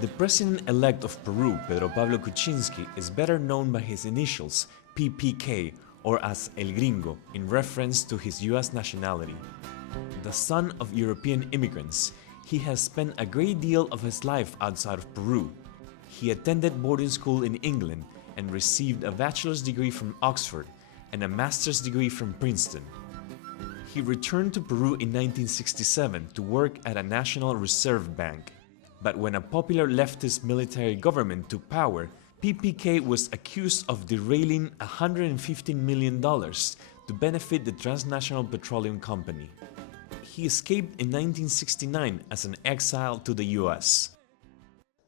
The president-elect of Peru, Pedro Pablo Kuczynski, is better known by his initials, PPK, or as El Gringo, in reference to his US nationality. The son of European immigrants, he has spent a great deal of his life outside of Peru. He attended boarding school in England and received a bachelor's degree from Oxford and a master's degree from Princeton. He returned to Peru in 1967 to work at a National Reserve Bank. But when a popular leftist military government took power, PPK was accused of derailing $115 million to benefit the transnational petroleum company. He escaped in 1969 as an exile to the US.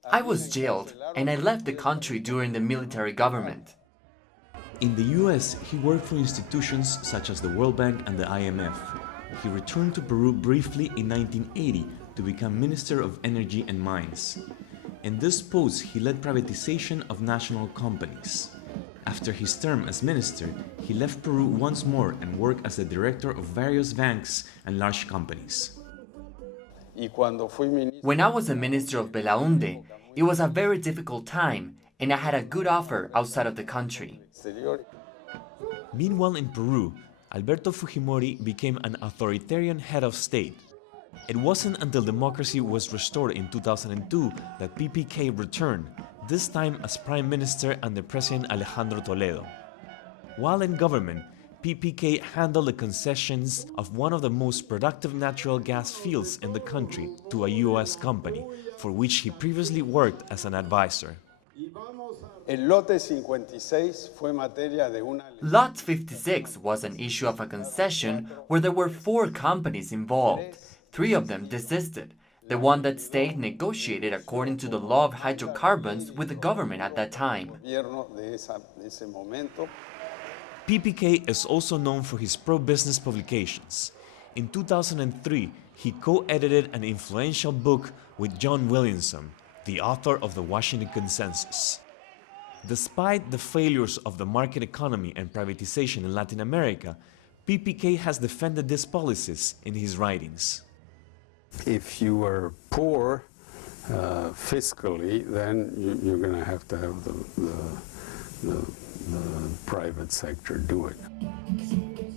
I was jailed, and I left the country during the military government. In the US, he worked for institutions such as the World Bank and the IMF. He returned to Peru briefly in 1980 to become Minister of Energy and Mines. In this post, he led privatization of national companies. After his term as minister, he left Peru once more and worked as the director of various banks and large companies. When I was the minister of Belaunde, it was a very difficult time, and I had a good offer outside of the country. Meanwhile in Peru, Alberto Fujimori became an authoritarian head of state. It wasn't until democracy was restored in 2002 that PPK returned, this time as Prime Minister under President Alejandro Toledo. While in government, PPK handled the concessions of one of the most productive natural gas fields in the country to a US company, for which he previously worked as an advisor. Lot 56 was an issue of a concession where there were 4 companies involved. 3 of them desisted. The one that stayed negotiated according to the law of hydrocarbons with the government at that time. PPK is also known for his pro-business publications. In 2003, he co-edited an influential book with John Williamson, the author of the Washington Consensus. Despite the failures of the market economy and privatization in Latin America, PPK has defended these policies in his writings. If you are poor fiscally, then you're going to have the private sector do it.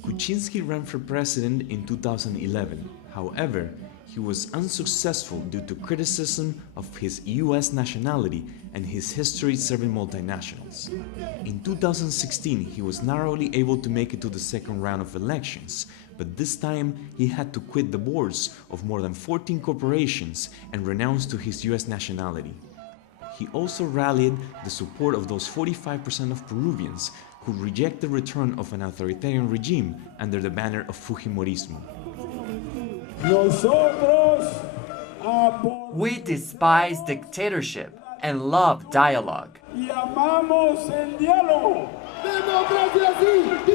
Kuczynski ran for president in 2011. However, he was unsuccessful due to criticism of his US nationality and his history serving multinationals. In 2016, he was narrowly able to make it to the second round of elections, but this time he had to quit the boards of more than 14 corporations and renounce to his US nationality. He also rallied the support of those 45% of Peruvians who reject the return of an authoritarian regime under the banner of Fujimorismo. We despise dictatorship and love dialogue. Y amamos el diálogo. Democracia sí,